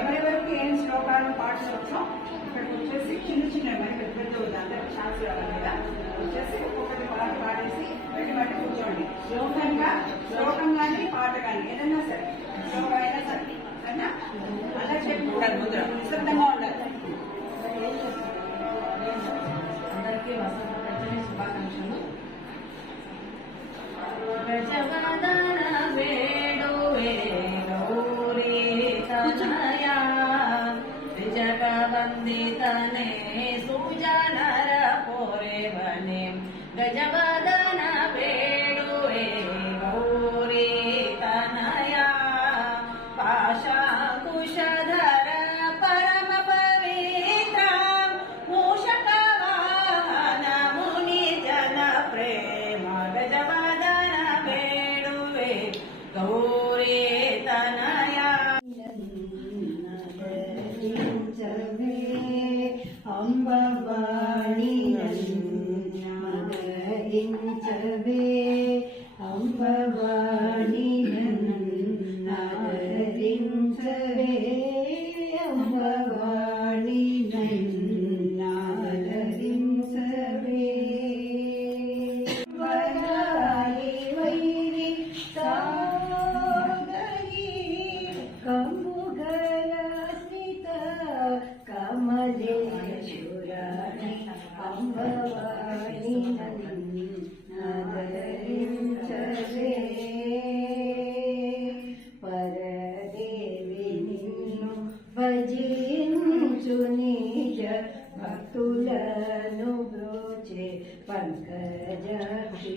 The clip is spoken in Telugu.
ఎవరెవరికి ఏం శ్లోకాలు పాటించవచ్చో ఇక్కడికి వచ్చేసి చిన్న చిన్న మరి పెద్ద పెద్ద ఉంది అందరికి ఛాన్స్ రావాలి కదా వచ్చేసి ఒక్కొక్కటి పాట పాడేసి బట్టి కూర్చోండి శ్లోకం కానీ పాట కానీ ఏదైనా సరే శ్లోకం అయినా సరే సరేనా అలా చెప్పుకుంటారు ముద్ర నిశ్శబ్దంగా ఉండాలి. అందరికీ వసంత శుభాకాంక్షలు. जगवन्दितने सुजनर पोरेवने गजवदन वेणुवे गौरी तनया पाशाकुशधर परम पवित्र मूषकवाहन मुनि जन प्रेम गजवदन वेणुवे गौरी तनया अंबवाणी नदरिंचवे अंबवाणी नदरिंचवे अंबवाणी नदरिंचवे वराली वैरी सागरी कमुगल स्मित कमले अंबवाणी नदरिंचवे परदेवी निन्नु भजिंचु निज भक्तुలను ब्रोचे पंकजाक्षी